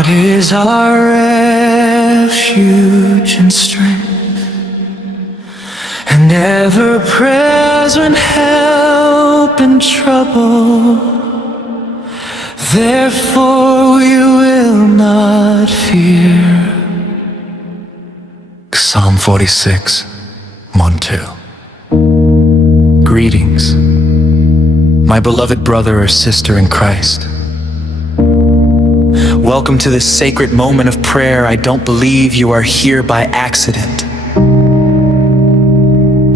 God is our refuge and strength, and ever present help in trouble. Therefore we will not fear. Psalm 46, Montel. Greetings, my beloved brother or sister in Christ. Welcome to this sacred moment of prayer. I don't believe you are here by accident.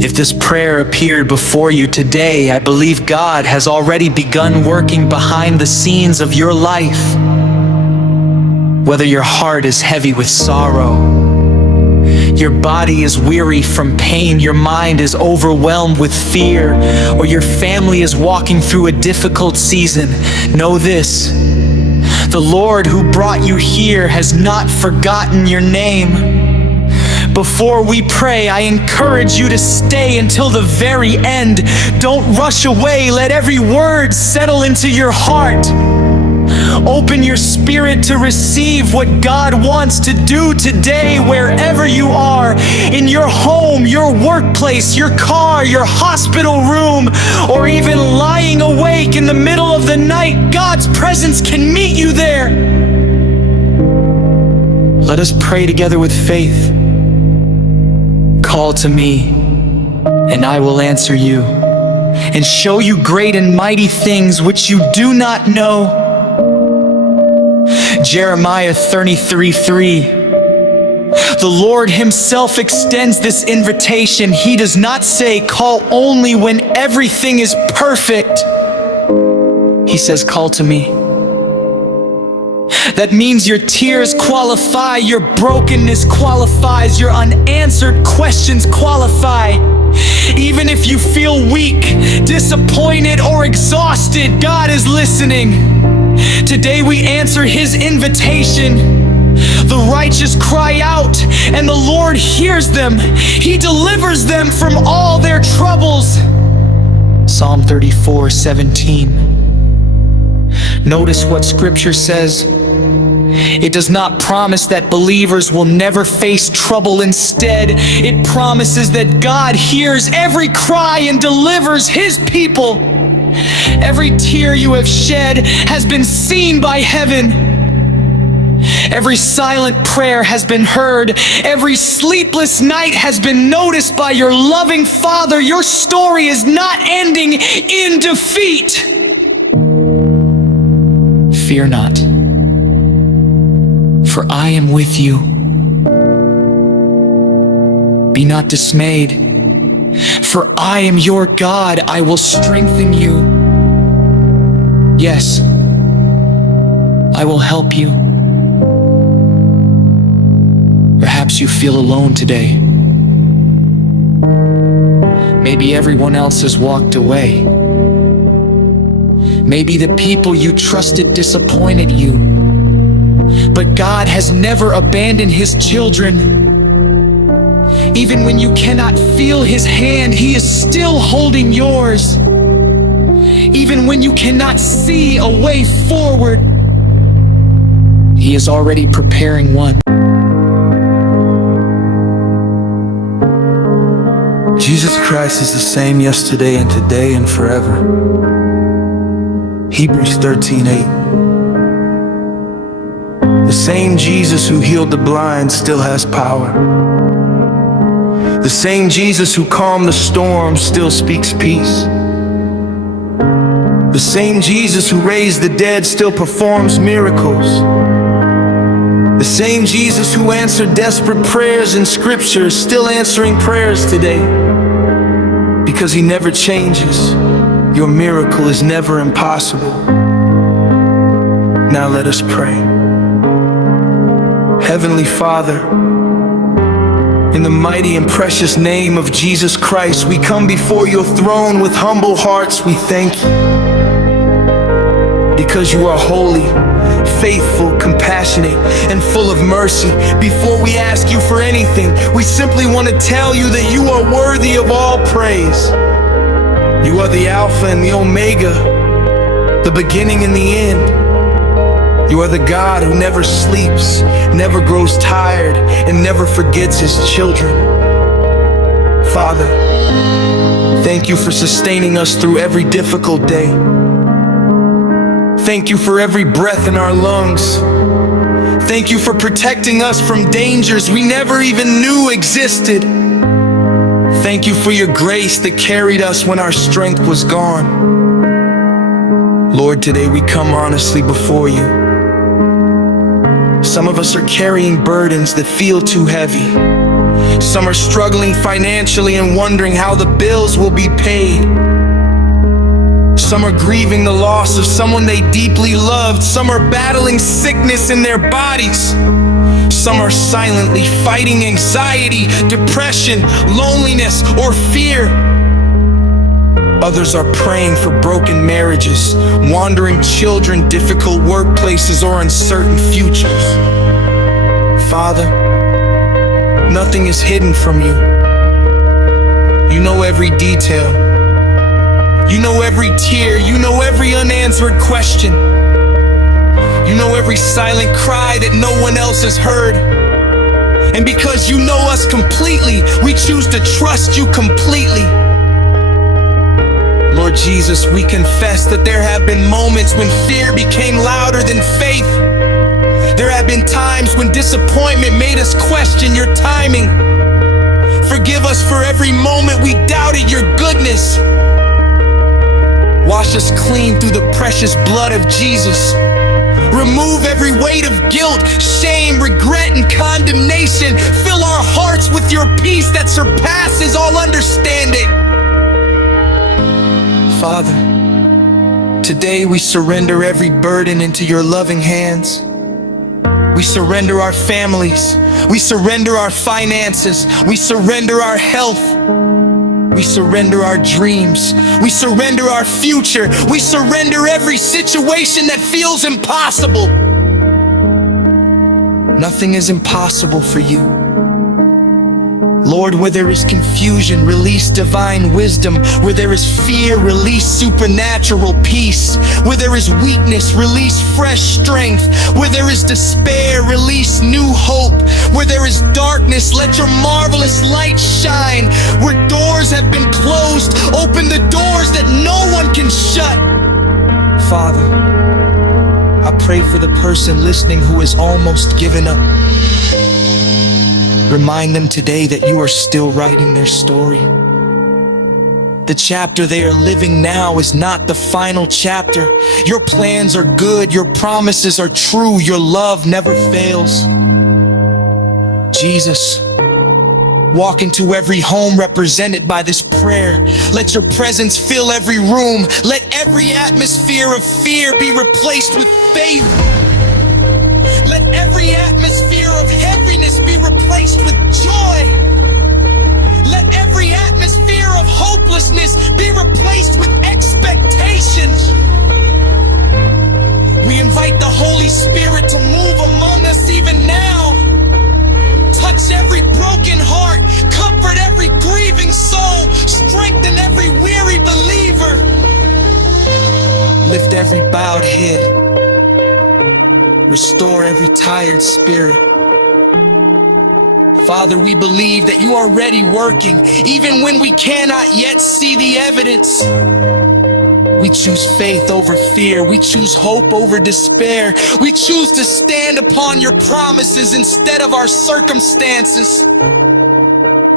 If this prayer appeared before you today, I believe God has already begun working behind the scenes of your life. Whether your heart is heavy with sorrow, your body is weary from pain, your mind is overwhelmed with fear, or your family is walking through a difficult season, know this: the Lord who brought you here has not forgotten your name. Before we pray, I encourage you to stay until the very end. Don't rush away. Let every word settle into your heart. Open your spirit to receive what God wants to do today, wherever you are, in your home, your workplace, your car, your hospital room, or even lying awake in the middle of the night. God's presence can meet you there. Let us pray together with faith. Call to me, and I will answer you, and show you great and mighty things which you do not know. Jeremiah 33:3. The Lord himself extends this invitation. He does not say, call only when everything is perfect. He says, call to me. That means your tears qualify, your brokenness qualifies, your unanswered questions qualify. Even if you feel weak, disappointed, or exhausted, God is listening. Today we answer his invitation. The righteous cry out, and the Lord hears them. He delivers them from all their troubles. Psalm 34:17. Notice what Scripture says. It does not promise that believers will never face trouble. Instead, it promises that God hears every cry and delivers his people. Every tear you have shed has been seen by heaven. Every silent prayer has been heard. Every sleepless night has been noticed by your loving Father. Your story is not ending in defeat. Fear not, for I am with you. Be not dismayed, for I am your God. I will strengthen you. Yes, I will help you. Perhaps you feel alone today. Maybe everyone else has walked away. Maybe the people you trusted disappointed you. But God has never abandoned his children. Even when you cannot feel his hand, he is still holding yours. Even when you cannot see a way forward, he is already preparing one. Jesus Christ is the same yesterday and today and forever. Hebrews 13:8. The same Jesus who healed the blind still has power. The same Jesus who calmed the storm still speaks peace. The same Jesus who raised the dead still performs miracles. The same Jesus who answered desperate prayers in Scripture is still answering prayers today. Because he never changes, your miracle is never impossible. Now let us pray. Heavenly Father, in the mighty and precious name of Jesus Christ, we come before your throne with humble hearts. We thank you because you are holy, faithful, compassionate, and full of mercy. Before we ask you for anything, we simply want to tell you that you are worthy of all praise. You are the Alpha and the Omega, the beginning and the end. You are the God who never sleeps, never grows tired, and never forgets his children. Father, thank you for sustaining us through every difficult day. Thank you for every breath in our lungs. Thank you for protecting us from dangers we never even knew existed. Thank you for your grace that carried us when our strength was gone. Lord, today we come honestly before you. Some of us are carrying burdens that feel too heavy. Some are struggling financially and wondering how the bills will be paid. Some are grieving the loss of someone they deeply loved. Some are battling sickness in their bodies. Some are silently fighting anxiety, depression, loneliness, or fear. Others are praying for broken marriages, wandering children, difficult workplaces, or uncertain futures. Father, nothing is hidden from you. You know every detail. You know every tear. You know every unanswered question. You know every silent cry that no one else has heard. And because you know us completely, we choose to trust you completely. Lord Jesus, we confess that there have been moments when fear became louder than faith. There have been times when disappointment made us question your timing. Forgive us for every moment we doubted your goodness. Wash us clean through the precious blood of Jesus. Remove every weight of guilt, shame, regret, and condemnation. Fill our hearts with your peace that surpasses all understanding. Father, today we surrender every burden into your loving hands. We surrender our families. We surrender our finances. We surrender our health. We surrender our dreams. We surrender our future. We surrender every situation that feels impossible. Nothing is impossible for you. Lord, where there is confusion, release divine wisdom. Where there is fear, release supernatural peace. Where there is weakness, release fresh strength. Where there is despair, release new hope. Where there is darkness, let your marvelous light shine. Where doors have been closed, open the doors that no one can shut. Father, I pray for the person listening who has almost given up. Remind them today that you are still writing their story. The chapter they are living now is not the final chapter. Your plans are good, your promises are true, your love never fails. Jesus, walk into every home represented by this prayer. Let your presence fill every room. Let every atmosphere of fear be replaced with faith. Let every atmosphere of heaviness be replaced with joy. Let every atmosphere of hopelessness be replaced with expectations. We invite the Holy Spirit to move among us even now. Touch every broken heart, comfort every grieving soul, strengthen every weary believer. Lift every bowed head. Restore every tired spirit. Father, we believe that you are already working, even when we cannot yet see the evidence. We choose faith over fear. We choose hope over despair. We choose to stand upon your promises instead of our circumstances.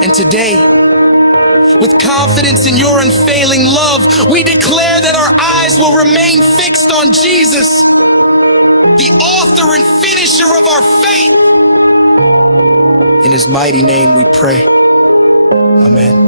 And today, with confidence in your unfailing love, we declare that our eyes will remain fixed on Jesus, the author and finisher of our faith. In his mighty name we pray. Amen.